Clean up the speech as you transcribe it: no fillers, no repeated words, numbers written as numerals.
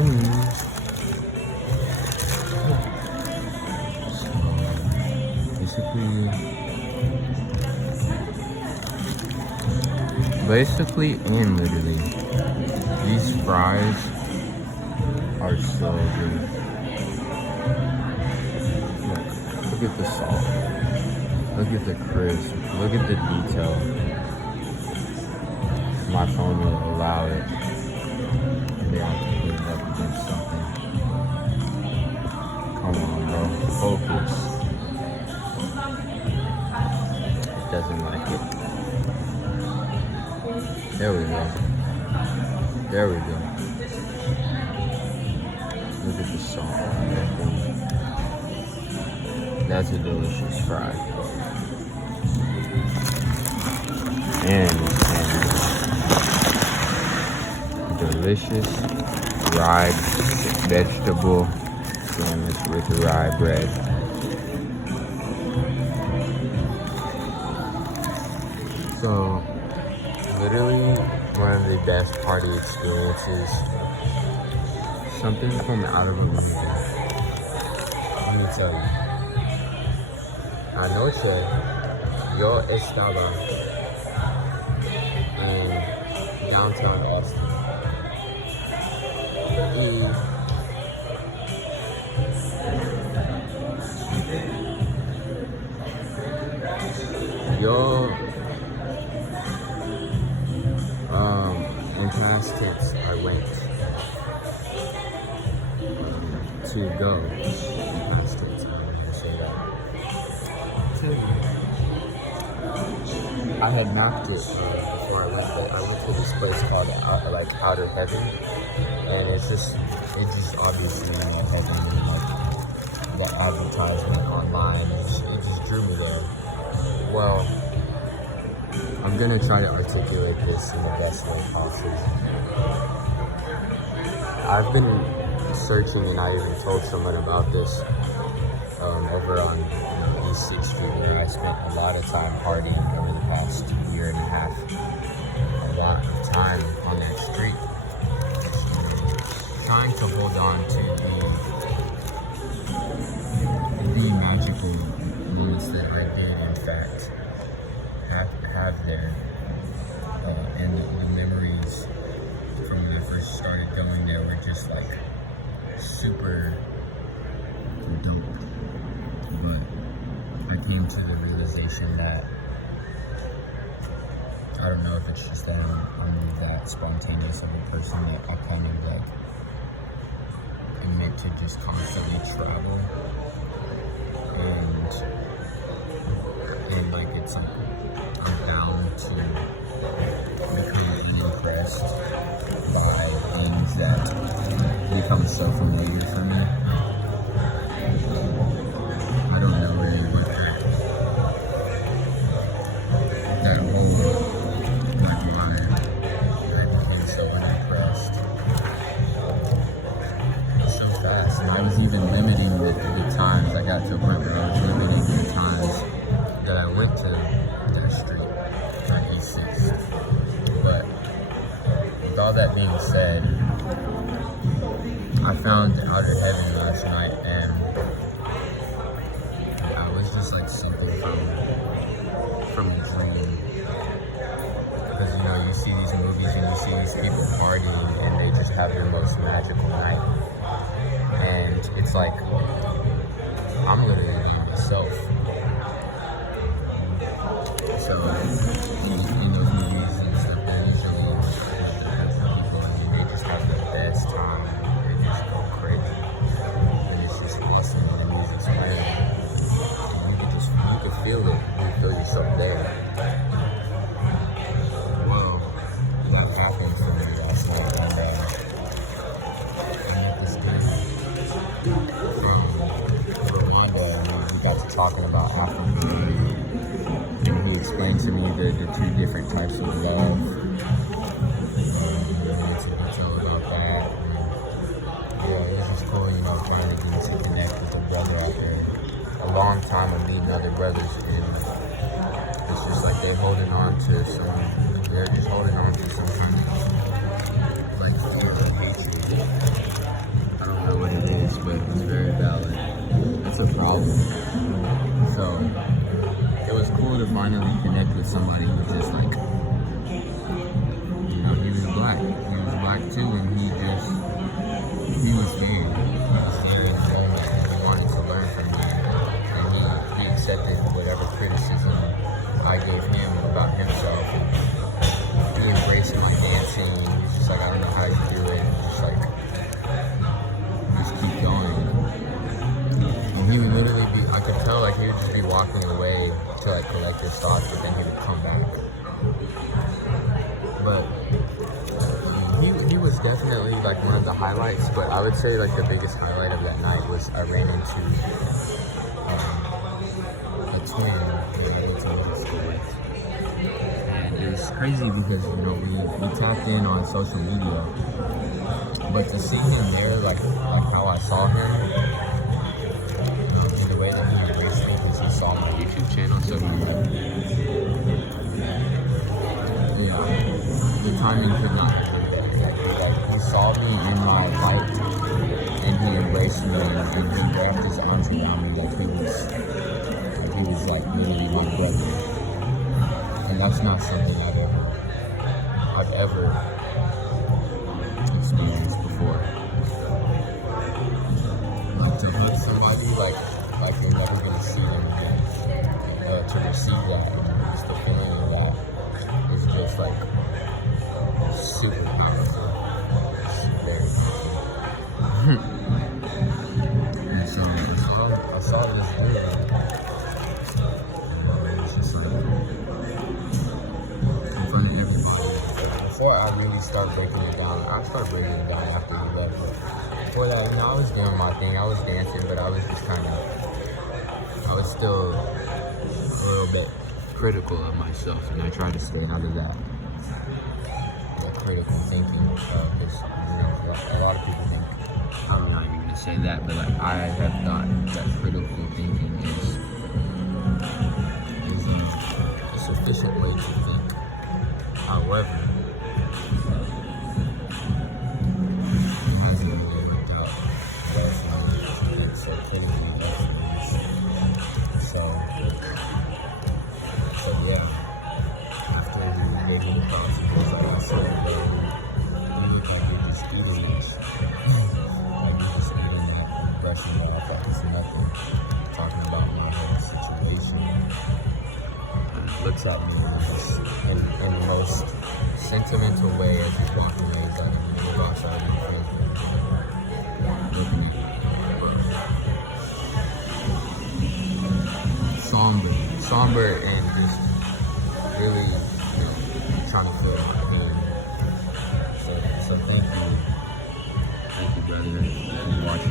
money. So, basically and literally, these fries are so good. Look at the salt. Look at the crisp. Look at the detail. My phone will allow it. They have to put it up against something. Come on, bro. Focus. It doesn't like it. There we go. There we go. Look at the salt on that thing. That's a delicious fry. And delicious rye vegetable sandwich with rye bread. So, literally one of the best party experiences. Something from out of a movie. Let me tell you. Anoche yo estaba in downtown Austin. In past tips, I went to go. In past tips, I'm gonna say that. I had mapped it before I went there. I went to this place called Outer Heaven, and it's just obviously heaven. Like the advertisement online, it just drew me there. Well, I'm gonna try to articulate this in the best way possible. I've been searching, and I even told someone about this over on East 6th Street, where I spent a lot of time partying over the past year and a half. A lot of time on that street, trying to hold on to the magical moments that I did, in fact, have there, and the memories from when I first started going there were just like super dope. But I came to the realization that I don't know if it's just that I'm that spontaneous of a person that I kind of like am meant to just constantly travel, and like it's like I'm bound to become unimpressed by things that become so familiar for me. I don't know really what that whole like why I became so unimpressed so fast, and I was even limiting the times. I got to a point where I was limiting the times that I went to that street on A6. But with all that being said, I found Outer Heaven last night, and I was just like something from a dream. Because you see these movies and you see these people partying and they just have their most magical night. And it's like, I'm literally being myself. So, in those movies and stuff, they're usually people, and they just have the best time. They just go crazy. And it's just awesome when the music's playing. And you can feel it. You feel yourself there. Well, that happened for me last night. And I met this guy from Rwanda, and we got to talking about African. He explained to me the two different types of love. We went into detail about that. And, it was just cool, finally getting to connect with a brother out there. A long time of meeting other brothers, and it's just like they're just holding on to some kind of like fear or hatred somebody who just like, you know, he was black. He was black too, and he was there. He was there in the moment, and he wanted to learn from me. And he accepted whatever criticism I gave him about himself. He embraced my dancing. He's just like, I don't know how you do it. Just like, just keep going. And he would literally be, I could tell like he would just be walking away to like collect his thoughts, but then he would come back. But he was definitely like one of the highlights, but I would say like the biggest highlight of that night was I ran into a twin who I went to middle school with. And it was crazy because, you know, we tapped in on social media, but to see him there, like how I saw him, in the way that he embraced me because he saw my YouTube channel, so the timing could not have been better. Like he saw me in my light, and he embraced me, and he wrapped his arms around me like he was like literally my brother. And that's not something I've ever experienced before. Like to hug somebody like you're never gonna see them again. To receive that, just the feeling of that is just like super powerful. It's very powerful. And so I saw this dude. It was just like in front of everybody. Before I really started breaking it down, I started breaking it down after he left. But before that, you know, I was doing my thing. I was dancing, but I was just I was still a little bit critical of myself, and I tried to stay out of that critical thinking, because you know, a lot of people think, I'm not even gonna say that, but like I have thought that critical thinking is a sufficient way to think. However, it hasn't really worked out well for me to think so critically afterwards. So yeah. After we were making the principles, like I said, we look like we're just eating this. Like we're just eating that and brushing it off like it's nothing. Talking about my whole situation. And he looks at me and just, in the most sentimental way as he's walking away, he's like, you go outside and play. Looking at me. Somber and just really, you know, trying to feel my pain. So thank you, brother, for watching.